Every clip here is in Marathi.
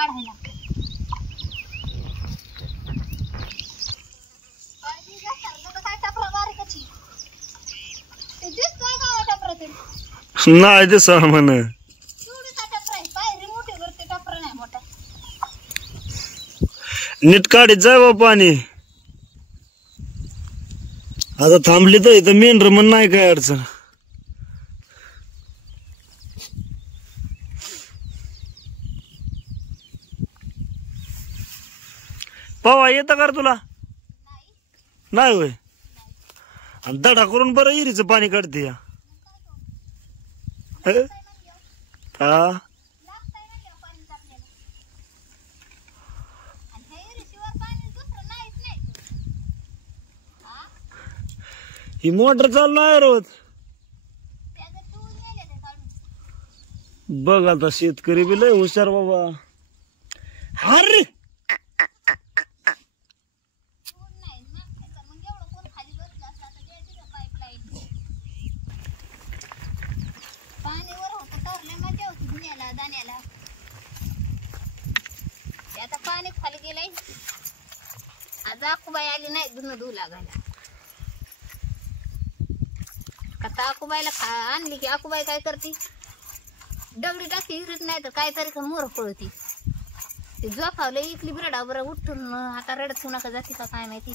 काढायला. नाही ते सर म्हण नीट काढीत जाय बा पाणी. आता थांबली तर इथं मेंढर म्हण नाही काय अडचण. पवा येतं का तुला? नाही होय. आणि दडा करून बरं इरीचं पाणी काढते या. हा ही मोटर चालू नाही रोज. बघ आता शेतकरी बी लय हुशार बाबा. अरे आता पाणी खाली गेलंय. आज आकुबाई आली नाही धुणं धुऊ लागायला. आता आकुबाईला आणली की आकुबाई काय करते, दगडी टाकी हिरत नाही तर काहीतरी मोर पळती. ते झोपावलं इकली बिरडा बरं उठून आता रडत नका जाते का काय माहिती.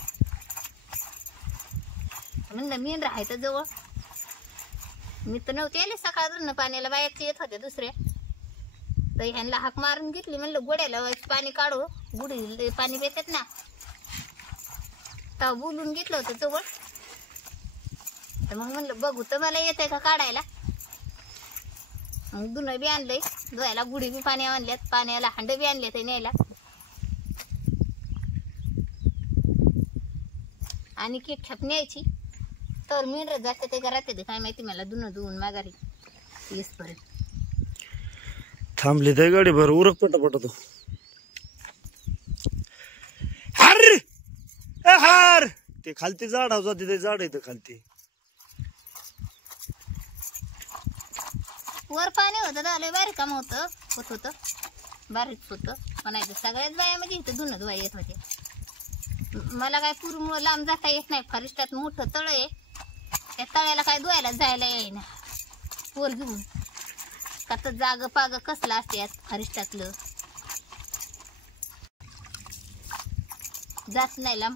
म्हणलं मेंढरा आहे तर जवळ. मी तर नव्हते आले सकाळ पाण्याला बायाचे येत होत्या दुसऱ्या. तर ह्यांना हाक मारून घेतली. म्हणलं गोड्याला पाणी काढू, गुढी पाणी पितात ना. तर बोलून घेतलं होतं जवळ. तर मग म्हणलं बघू तर मला येत आहे का काढायला. मग धुणं बी आणलंय धुवायला, गुढी बी पाणी आणल्यात, पाण्याला हांड बी आणल्यात न्यायला. आणि की ठेप न्यायची तर मेंढर जाते ते घरात येते काय माहिती मला. धुणं धुवून माघारी येसपर्यंत थांबली तर गाडी भर उरक पटापट होतो. हार ते खालती झाड जाते ते झाड येतं खालती. वर पाणी होतं लय बारीक काम होत बारीक होतं म्हणायचं. सगळ्याच बाया म्हणजे इथं धुणं धुवाय येत होते. मला काय पूर्व लांब जाता येत नाही. फरिष्टात मोठं तळ आहे, त्या तळ्याला काय धुवायला जायला येईना पोल घेऊन. का तर जाग पाग कसला असते फरिष्टातलं, जात नाही लांब.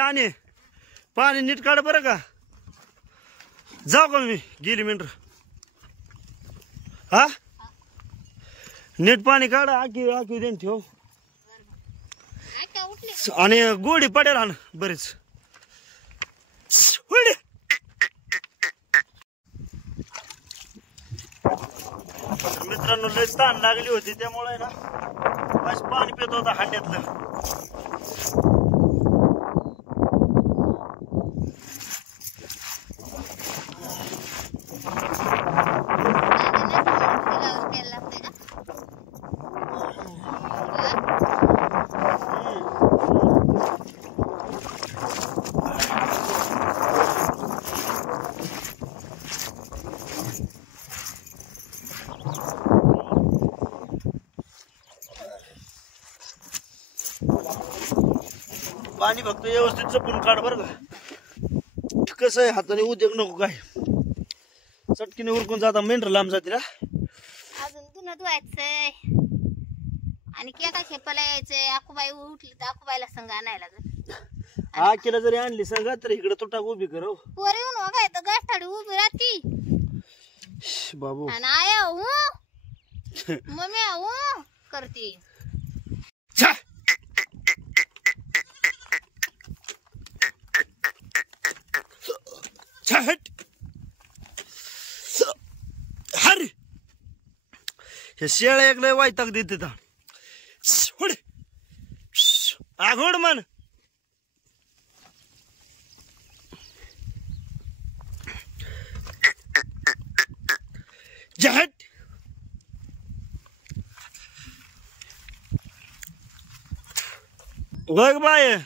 आणि पाणी नीट काढ बरं का. जाऊ का मी गेली मेंढर. हा नीट पाणी काढ. आखी आखी देऊन ठेव. आणि गोडी पडेल हा बरेच. मित्रांनो लय ताण लागली होती त्यामुळे ना आज पाणी पित होता हांड्यातलं. पाणी फक्त व्यवस्थित जपून काढ बरं का. कसं आहे हाताने उद्योग नको काय. चटकीने उरकून जाता मेंढर लांब जाते ना. अजून धुणं धुवायचंय आणि केका खेपाला यायचंय. आकुबाई उठली तर आकुबाईला संग आणायला लागेल. आकीला जरी आणली सांगा तर इकडे तुटा उभी कर. पोर येऊन बघाय तर गाठाडी उभी राहती बाबू. आणि आया मम्मी करते. हरी हे शेळ्या एक लय वायताक देते. आघोड मन जहट. बघ बाय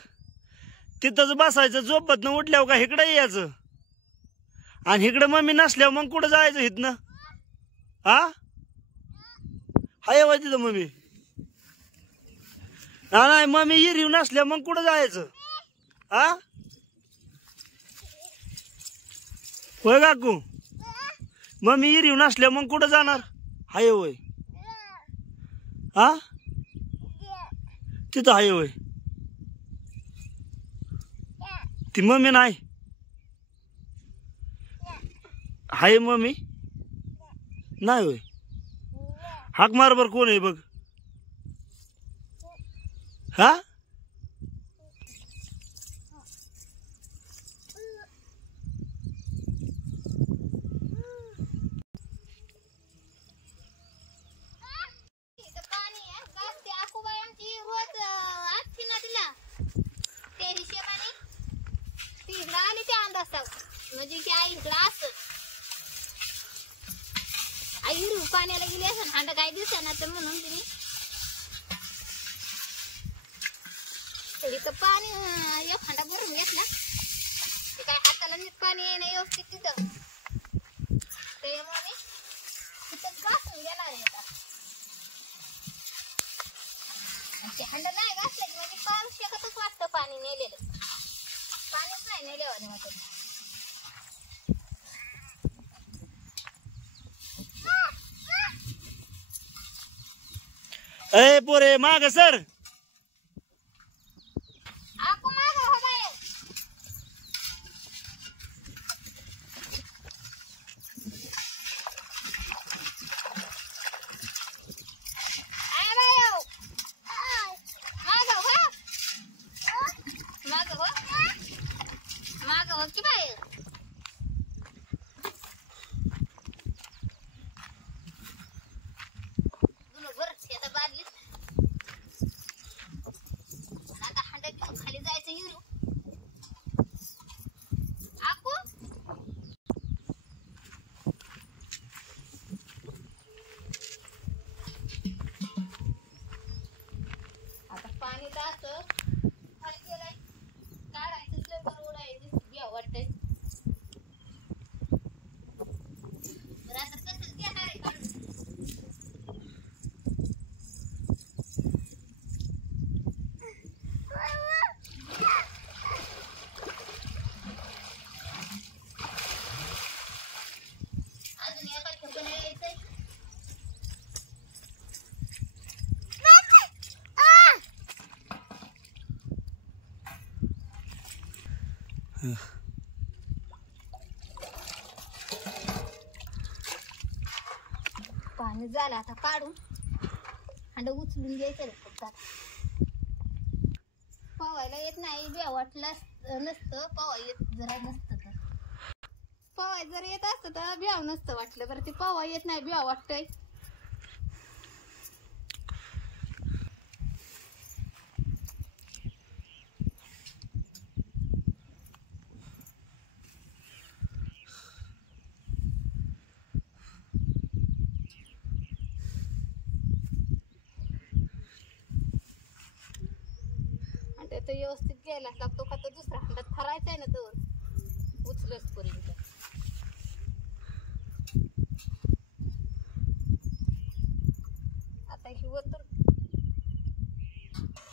तिथंच बसायचं. झोपत न उठल्यावर का इकडे यायचं. आणि इकडे मम्मी नसल्यावर मग कुठं जायचं इथनं? हा हाय वय तिथं मम्मी. नाही मम्मी हिरीव नसल्या मग कुठं जायचं? हा होय काकू, मम्मी हिरीव नसल्या मग कुठं जाणार? हाय वय. हा तिथं हाय वय. ती मम्मी नाही हाय मम्मी नाही होय. हाक मार बर कोण आहे बघ. हा म्हणजे की आई इकडं असत आई पाण्याला गेली असं हांडा काय दिसना तर म्हणून तुम्ही इथं पाणी एक हांडा भरून घेतला ते काय हाताला नीट पाणी येणं व्यवस्थित तिथं त्यामुळे मी तिथं घासून घेणार आहे आता. ते हांडा नाही घासलं की म्हणजे पाऊस शेकतच वाटतं पाणी नेलेलं पाणीच नाही नेल्यावर वाटत. ए पोरे माग सर. आपको मागं हो बाहेर. I bio. मागं हो. मागं हो. मागं हो की बाहेर. पाणी जातं खाली गेलंय काढायचं लय बरं उडायचं घ्या वाटतंय तर आता तसंच घेणार आहे काढून. अजून एका ठिकाणी यायचंय. पाणी झालं आता काढून हांड उचलून घ्यायचं रे फक्त. पवायला येत नाही बिया वाटलं नसतं पवा येत जरा नसतं तर पवाय जर येत असतं तर बियाव नसतं वाटलं बरं. ते पवा येत नाही बिया वाटतंय. ते व्यवस्थित घ्यायला लागतो का तर दुसरा हांडा थरायचा आहे ना तर उचलच पर्यंत. आता ही वतून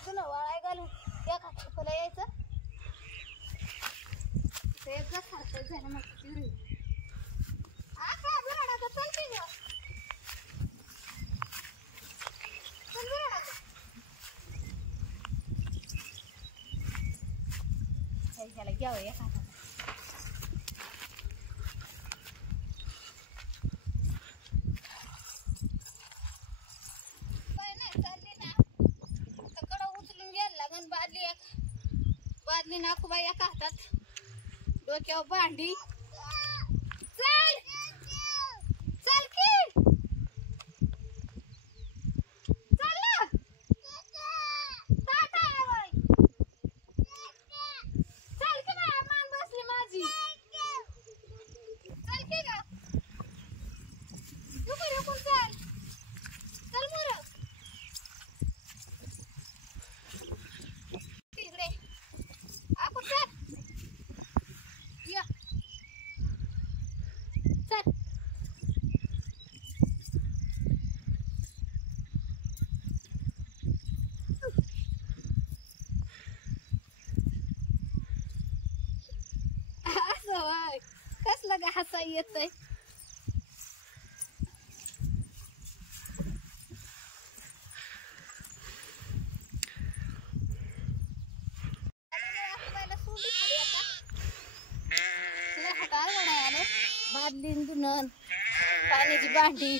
तुला वाळाय घालून त्या खाली यायचं ते एकदा खायचं झालं मग ह्याला घ्यावं या खातात. बादली नाखूबाई एका हातात डोक्यावर भांडी. चल चल की चल ना ताट आहे बाई. चल की बाई मान बसली माझी. चल की ग तू चल चल मोर तिकडे आपण चल या का हसा येतोय. बादली धुणं पाण्याची भांडी